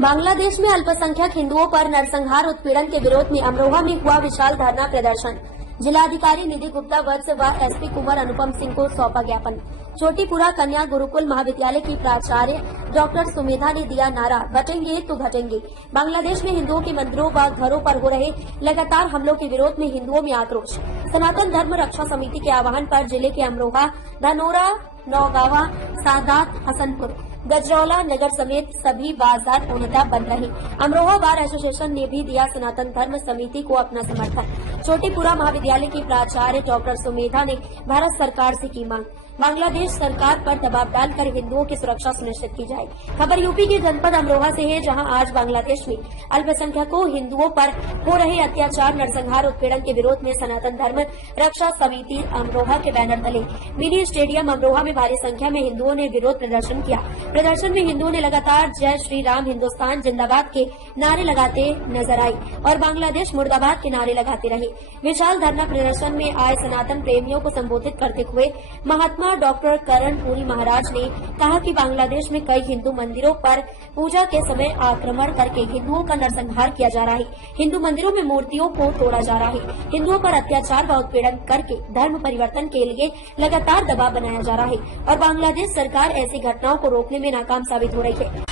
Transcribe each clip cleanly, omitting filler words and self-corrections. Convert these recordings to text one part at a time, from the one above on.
बांग्लादेश में अल्पसंख्यक हिंदुओं पर नरसंहार उत्पीड़न के विरोध में अमरोहा में हुआ विशाल धरना प्रदर्शन। जिलाधिकारी निधि गुप्ता वत्स व एसपी कुंवर अनुपम सिंह को सौंपा ज्ञापन। चोटीपुरा कन्या गुरुकुल महाविद्यालय की प्राचार्य डॉक्टर सुमेधा ने दिया नारा, बटेंगे तो घटेंगे। बांग्लादेश में हिंदुओं के मंदिरों व घरों पर हो रहे लगातार हमलों के विरोध में हिंदुओं में आक्रोश। सनातन धर्म रक्षा समिति के आह्वान पर जिले के अमरोहा, धनोरा, नौगावा, सादात, हसनपुर, गजरौला नगर समेत सभी बाजार पूर्णतः बंद रहे। अमरोहा बार एसोसिएशन ने भी दिया सनातन धर्म समिति को अपना समर्थन। चोटीपुरा महाविद्यालय की प्राचार्य डॉक्टर सुमेधा ने भारत सरकार से की मांग, बांग्लादेश सरकार पर दबाव डालकर हिंदुओं की सुरक्षा सुनिश्चित की जाए। खबर यूपी के जनपद अमरोहा से है, जहां आज बांग्लादेश में अल्पसंख्यकों हिंदुओं पर हो रहे अत्याचार, नरसंहार, उत्पीड़न के विरोध में सनातन धर्म रक्षा समिति अमरोहा के बैनर तले मिनी स्टेडियम अमरोहा में भारी संख्या में हिंदुओं ने विरोध प्रदर्शन किया। प्रदर्शन में हिंदुओं ने लगातार जय श्री राम, हिंदुस्तान जिंदाबाद के नारे लगाते नजर आए और बांग्लादेश मुर्दाबाद के नारे लगाते रहे। विशाल धरना प्रदर्शन में आए सनातन प्रेमियों को संबोधित करते हुए महात्मा डॉक्टर करणपुरी महाराज ने कहा कि बांग्लादेश में कई हिंदू मंदिरों पर पूजा के समय आक्रमण करके हिंदुओं का नरसंहार किया जा रहा है। हिंदू मंदिरों में मूर्तियों को तोड़ा जा रहा है। हिंदुओं पर अत्याचार व उत्पीड़न करके धर्म परिवर्तन के लिए लगातार दबाव बनाया जा रहा है और बांग्लादेश सरकार ऐसी घटनाओं को रोकने में नाकाम साबित हो रही है।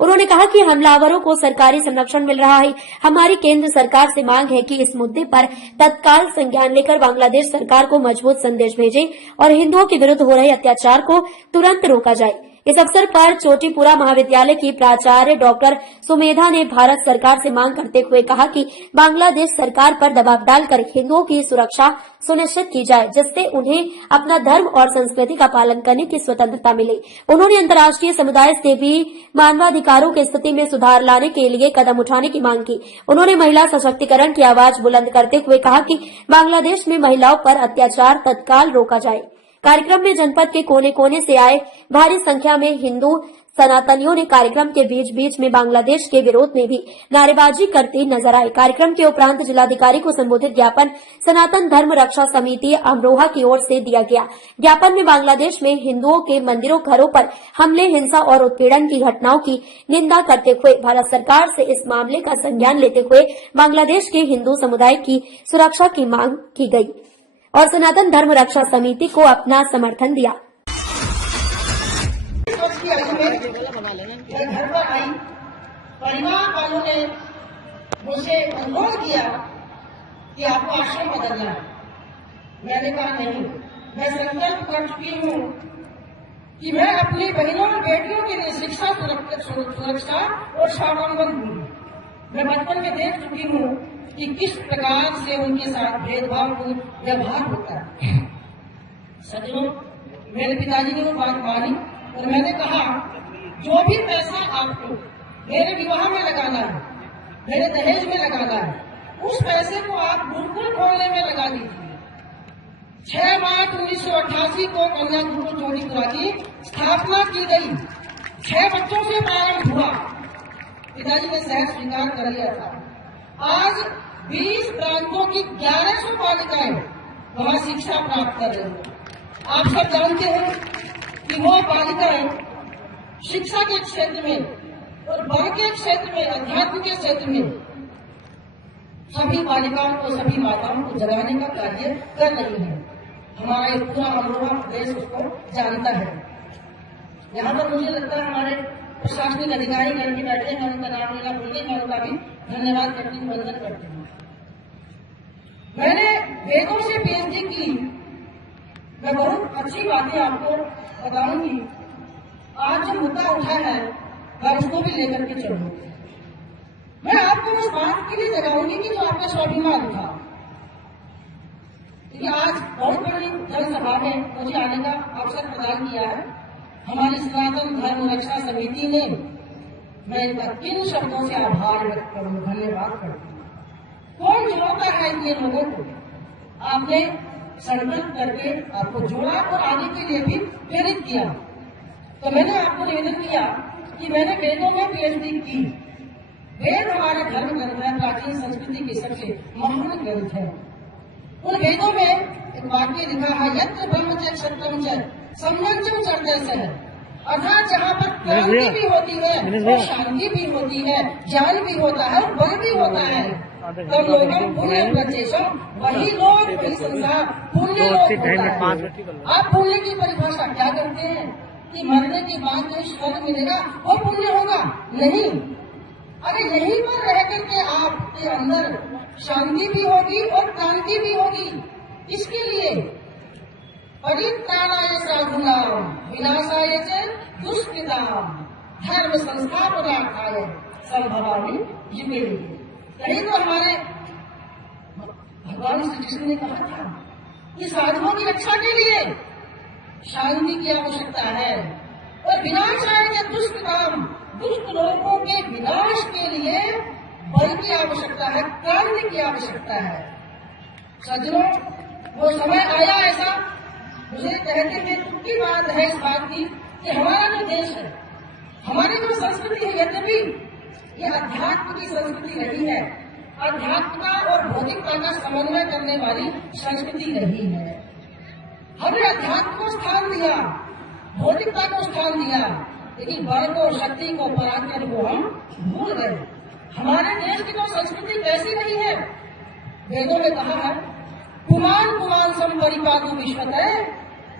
उन्होंने कहा कि हमलावरों को सरकारी संरक्षण मिल रहा है। हमारी केंद्र सरकार से मांग है कि इस मुद्दे पर तत्काल संज्ञान लेकर बांग्लादेश सरकार को मजबूत संदेश भेजे और हिंदुओं के विरुद्ध हो रहे अत्याचार को तुरंत रोका जाए। इस अवसर पर चोटीपुरा महाविद्यालय की प्राचार्य डॉक्टर सुमेधा ने भारत सरकार से मांग करते हुए कहा कि बांग्लादेश सरकार पर दबाव डालकर हिंदुओं की सुरक्षा सुनिश्चित की जाए, जिससे उन्हें अपना धर्म और संस्कृति का पालन करने की स्वतंत्रता मिले। उन्होंने अंतर्राष्ट्रीय समुदाय से भी मानवाधिकारों की स्थिति में सुधार लाने के लिए कदम उठाने की मांग की। उन्होंने महिला सशक्तिकरण की आवाज बुलंद करते हुए कहा कि बांग्लादेश में महिलाओं पर अत्याचार तत्काल रोका जाए। कार्यक्रम में जनपद के कोने कोने से आए भारी संख्या में हिंदू सनातनियों ने कार्यक्रम के बीच बीच में बांग्लादेश के विरोध में भी नारेबाजी करते नजर आए। कार्यक्रम के उपरांत जिलाधिकारी को संबोधित ज्ञापन सनातन धर्म रक्षा समिति अमरोहा की ओर से दिया गया। ज्ञापन में बांग्लादेश में हिंदुओं के मंदिरों, घरों पर हमले, हिंसा और उत्पीड़न की घटनाओं की निंदा करते हुए भारत सरकार से इस मामले का संज्ञान लेते हुए बांग्लादेश के हिंदू समुदाय की सुरक्षा की मांग की गई और सनातन धर्म रक्षा समिति को अपना समर्थन दिया। घर पर आई, परिवार वालों ने मुझे अनुरोध किया कि आपको आश्रम बदलना है। मैंने कहा नहीं, मैं संकल्प कर चुकी हूँ कि मैं अपनी बहनों और बेटियों के लिए शिक्षा, सुरक्षा और स्वावलंबन दूंगी। मैं बचपन में देख चुकी हूँ कि किस प्रकार से उनके साथ भेदभावपूर्ण व्यवहार होता है। सदियों मेरे पिताजी ने वो बात मानी और मैंने कहा, जो भी पैसा आपको मेरे विवाह में लगाना है, मेरे दहेज में लगाना है, उस पैसे को आप गुरुकुल खोलने में लगा दीजिए। 6 मार्च 1988 को कन्या गुरुकुल चोटीपुरा की स्थापना की गई। 6 बच्चों से प्रारंभ हुआ। पिताजी ने सहज स्वीकार कर लिया था। आज 20 प्रांतों की 1100 बालिकाएं वहां शिक्षा प्राप्त कर रही हैं। आप सब जानते हैं कि वो बालिकाएं शिक्षा के क्षेत्र में और बल के क्षेत्र में, अध्यात्म के क्षेत्र में सभी बालिकाओं को, सभी माताओं को जगाने का कार्य कर रही है। हमारा एक पूरा अमरोहा प्रदेश उसको जानता है। यहाँ पर मुझे लगता है हमारे प्रशासनिक अधिकारी घर के बैठे हैं, उनका नाम लेना भूल गई, मैं उनका भी धन्यवाद करती हूँ, वंदन करती हूँ। मैंने वेदों से पीएचडी की। मैं बहुत अच्छी बातें आपको बताऊंगी। आज जो मुद्दा उठा है मैं उसको भी लेकर के चलूंगी। मैं आपको उस बात के लिए जगाऊंगी कि जो आपका स्वाभिमान था। क्योंकि आज बहुत बड़ी जनसभा में मुझे आने का अवसर प्रदान किया है हमारी सनातन धर्म रक्षा समिति ने। मैं इनका किन शब्दों से आभार व्यक्त करूं, धन्यवाद करती हूँ। कौन जोड़ता है इतने लोगों को? आपने संकल्प करके आपको जोड़ा और आगे के लिए भी प्रेरित किया। तो मैंने आपको निवेदन किया कि मैंने वेदों में पीएचडी की। वेद हमारे धर्म ग्रंथ है, प्राचीन संस्कृति के सबसे महान ग्रंथ है। उन वेदों में एक वाक्य लिखा है, यत्र ब्रह्मचर्य सत्यम च सम्मंजम चर्दस्य है। अर्थात जहाँ पर क्रांति भी होती है और शांति भी होती है, ज्ञान भी होता है, बल भी होता है, तब लोगों पुण्य प्रचेशम, वही लोग वही संसार पुण्य लोग होता है। आप पुण्य की परिभाषा क्या करते हैं कि मरने के बाद जो फल मिलेगा वो पुण्य होगा? नहीं। अरे यहीं पर रह करके आपके अंदर शांति भी होगी और क्रांति भी होगी। इसके लिए परित्राणाय साधूनां विनाशाय च दुष्कृतां धर्म संस्थापनार्थाय संभवामि युगे युगे। यही तो हमारे भगवान श्री कृष्ण ने कहा था कि साधुओं की रक्षा के लिए शांति की आवश्यकता है और विनाशाय च दुष्कृतां, दुष्ट लोगों के विनाश के लिए बल की आवश्यकता है, क्रांति की आवश्यकता है। सज्जनों, वो समय आया ऐसा, मुझे कहते हुए दुख की बात है इस बात की कि हमारा जो देश है, हमारी जो संस्कृति है, यद्यपि ये अध्यात्म की संस्कृति नहीं है, अध्यात्मता और भौतिकता का समन्वय करने वाली संस्कृति नहीं है। हमने अध्यात्म को स्थान दिया, भौतिकता को स्थान दिया, लेकिन बल को, शक्ति को, पराक्रम को हम भूल गए। हमारे देश की तो संस्कृति कैसी नहीं है? वेदों में कहा है पुमान पुमान सम परिपालु विश्वतः,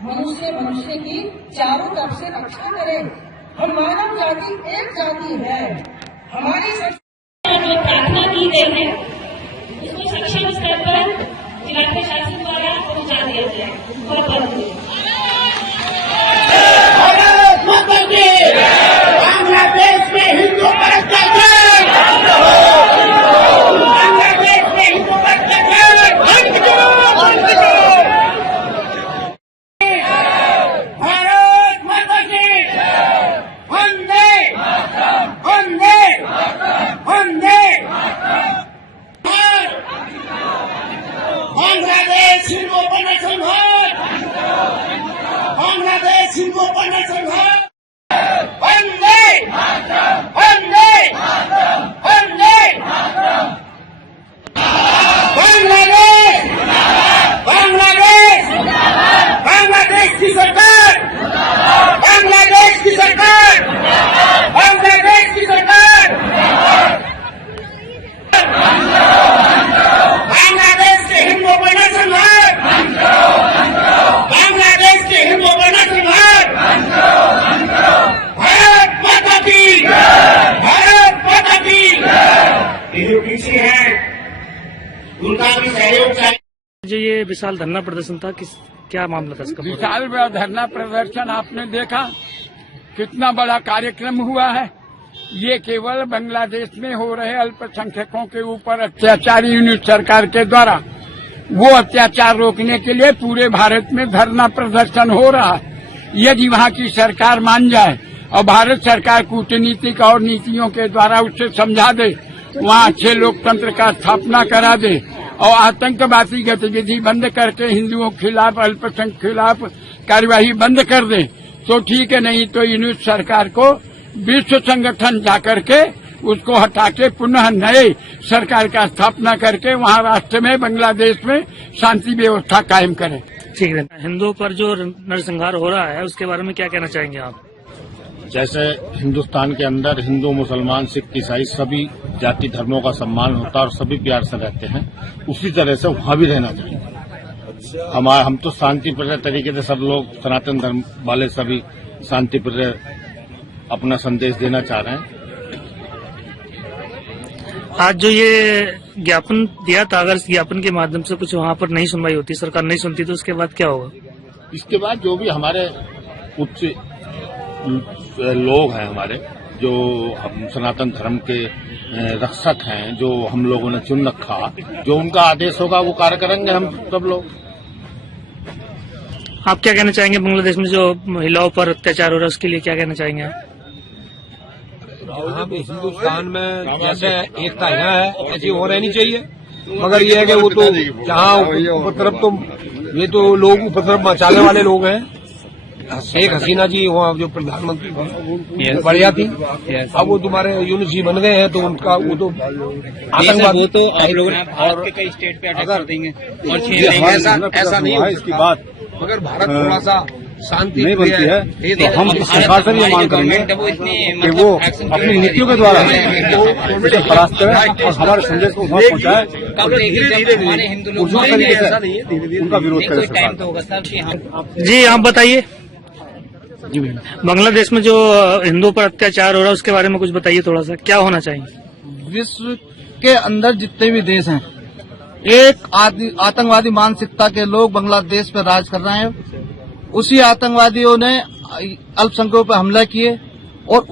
मनुष्य मनुष्य की चारों तरफ से रक्षा करे। हम मानव जाति एक जाति है। हमारी जो प्रार्थना की गई है उसको सक्षम स्तर पर जिला प्रशासन द्वारा पहुंचा दिया जाए। बांग्लादेश में हिंदू बांग्लादेश हिंदू बने संघर्ष, बांग्लादेश हिंदू बने संघर्ष, वंदे वंदे वंदे बांग्लादेश बांग्लादेश बांग्लादेश की सरकार, बांग्लादेश की सरकार, बांग्लादेश की सरकार, बांग्लादेश के हिंदू बने संघर्ष, बांग्लादेश के हिंदू बने संघर्ष, भारत माता की, भारत माता की। ये जो पीछे है उनका भी सहयोग चाहिए। जो ये विशाल धरना प्रदर्शन था, क्या मामला था इसका? विशाल धरना प्रदर्शन आपने देखा कितना बड़ा कार्यक्रम हुआ है। ये केवल बांग्लादेश में हो रहे अल्पसंख्यकों के ऊपर अत्याचारी यूनिट सरकार के द्वारा वो अत्याचार रोकने के लिए पूरे भारत में धरना प्रदर्शन हो रहा है। यदि वहाँ की सरकार मान जाए और भारत सरकार कूटनीतिक और नीतियों के द्वारा उससे समझा दे, वहाँ अच्छे लोकतंत्र का स्थापना करा दे और आतंकवादी गतिविधि बंद करके हिंदुओं के खिलाफ, अल्पसंख्यक खिलाफ कार्यवाही बंद कर दे तो ठीक है, नहीं तो यूनिट सरकार को विश्व संगठन जाकर के उसको हटा के पुनः नए सरकार का स्थापना करके वहाँ राष्ट्र में, बांग्लादेश में शांति व्यवस्था कायम करें। ठीक है। हिंदुओं पर जो नरसंहार हो रहा है उसके बारे में क्या कहना चाहेंगे आप? जैसे हिंदुस्तान के अंदर हिंदू, मुसलमान, सिख, ईसाई सभी जाति धर्मों का सम्मान होता है और सभी प्यार से रहते हैं, उसी तरह से वहाँ भी रहना चाहिए। हम तो शांतिप्रिय तरीके से सब लोग सनातन धर्म वाले सभी शांतिप्रिय अपना संदेश देना चाह रहे हैं। आज जो ये ज्ञापन दिया था, अगर इस ज्ञापन के माध्यम से कुछ वहाँ पर नहीं सुनवाई होती, सरकार नहीं सुनती, तो उसके बाद क्या होगा? इसके बाद जो भी हमारे उच्च लोग हैं, हमारे जो हम सनातन धर्म के रक्षक हैं, जो हम लोगों ने चुन रखा, जो उनका आदेश होगा वो कार्य करेंगे हम सब लोग। आप क्या कहना चाहेंगे? बांग्लादेश में जो महिलाओं पर अत्याचार हो रहा है उसके लिए क्या कहना चाहेंगे आप? यहाँ पे हिंदुस्तान में जैसे एकता यहाँ है ऐसी हो रहनी चाहिए, मगर ये है कि वो तो जहाँ उपद्रव, तो ये तो लोग उपद्रव मचाने वाले लोग हैं। शेख हसीना जी वहाँ जो प्रधानमंत्री थी बढ़िया थी, अब वो तुम्हारे यूनुस जी बन गए हैं तो उनका वो तो आतंकवाद, वो तो आप लोगों ने भारत के कई स्टेट पे अटैक कर देंगे और ऐसा नहीं है इसकी बात, मगर भारत थोड़ा सा शांति नहीं बनती है ये तो हम सरकार से भी ये मांग करेंगे कि वो अपनी नीतियों के द्वारा इसे परास्त करें और हमारे संदेश को वहाँ पहुँचाए पुरजोर तरीके से उनका विरोध करें सरकार। जी आप बताइए। जी बांग्लादेश में जो हिंदुओं पर अत्याचार हो रहा है उसके बारे में कुछ बताइए थोड़ा सा, क्या होना चाहिए? विश्व के अंदर जितने भी देश हैं, एक आतंकवादी मानसिकता के लोग बांग्लादेश पर राज कर रहे हैं। उसी आतंकवादियों ने अल्पसंख्यकों पर हमला किए और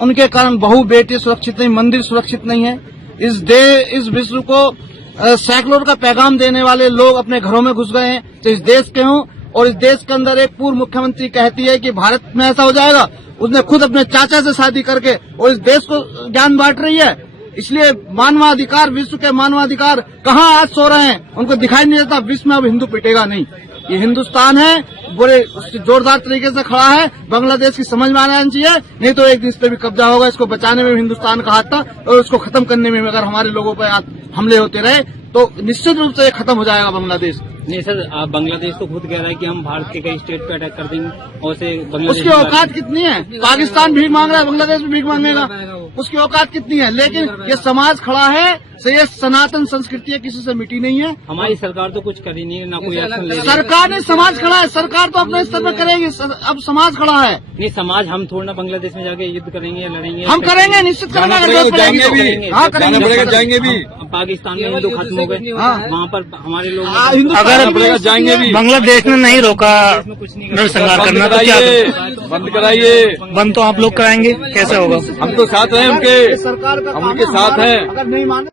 उनके कारण बहु बेटी सुरक्षित नहीं, मंदिर सुरक्षित नहीं है। इस विश्व को सैकड़ों का पैगाम देने वाले लोग अपने घरों में घुस गए हैं, तो इस देश के हों। और इस देश के अंदर एक पूर्व मुख्यमंत्री कहती है कि भारत में ऐसा हो जाएगा, उसने खुद अपने चाचा से शादी करके और इस देश को ज्ञान बांट रही है। इसलिए मानवाधिकार, विश्व के मानवाधिकार कहाँ आज सो रहे हैं, उनको दिखाई नहीं देता। विश्व में अब हिंदू पिटेगा नहीं, ये हिंदुस्तान है, बड़े जोरदार तरीके से खड़ा है। बांग्लादेश की समझ में आना चाहिए, नहीं तो एक दिन इस पे भी कब्जा होगा। इसको बचाने में हिंदुस्तान का हाथ था और उसको खत्म करने में अगर हमारे लोगों पर हमले होते रहे तो निश्चित रूप से खत्म हो जाएगा बांग्लादेश। नहीं सर, बांग्लादेश तो खुद कह रहा है कि हम भारत के कई स्टेट पे अटैक कर देंगे और से उसकी औकात कितनी है? पाकिस्तान भीख मांग रहा है, बांग्लादेश भी भीख मांगेगा, उसकी औकात कितनी है? लेकिन ये समाज खड़ा है, से ये सनातन संस्कृति है, किसी से मिटी नहीं है। हमारी सरकार तो कुछ कर ही नहीं है, ना कोई एक्शन ले रही है। सरकार ने समाज खड़ा है, सरकार तो अपने स्तर पर करेगी, अब समाज खड़ा है। नहीं समाज, हम थोड़ा ना बांग्लादेश में जाके युद्ध करेंगे या लड़ेंगे? हम करेंगे, निश्चित करेंगे, हाँ करेंगे, जाएंगे भी। पाकिस्तान में हिंदू खत्म हो गए, वहाँ पर हमारे लोग अगर जाएंगे भी। बांग्लादेश ने नहीं रोका नरसंहार करना तो क्या बंद कराइए। बंद तो आप लोग कराएंगे, कैसे होगा? हम तो साथ हैं उनके, सरकार का हम उनके साथ हैं। अगर नहीं माने